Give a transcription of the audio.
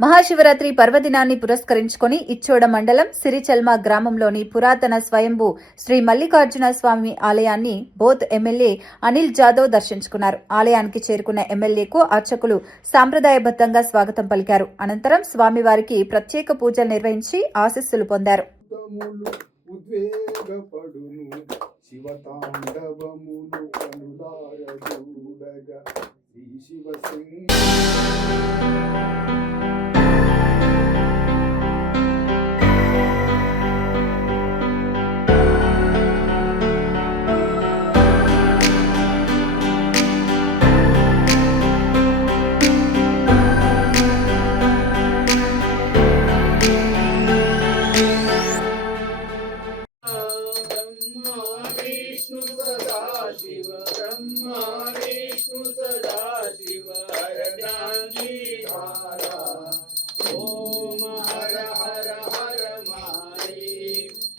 మహాశివరాత్రి పర్వదినాన్ని పురస్కరించుకొని ఇచ్చోడ మండలం సిరిచెల్మ గ్రామంలోని పురాతన స్వయంభూ శ్రీ మల్లికార్జున స్వామి ఆలయాన్ని బోత్ ఎమ్మెల్యే అనిల్ జాదవ్ దర్శించుకున్నారు. ఆలయానికి చేరుకున్న ఎమ్మెల్యేకు అర్చకులు సాంప్రదాయబద్ధంగా స్వాగతం పలికారు. అనంతరం స్వామివారికి ప్రత్యేక పూజలు నిర్వహించి ఆశీస్సులు పొందారు. శివతాండవములు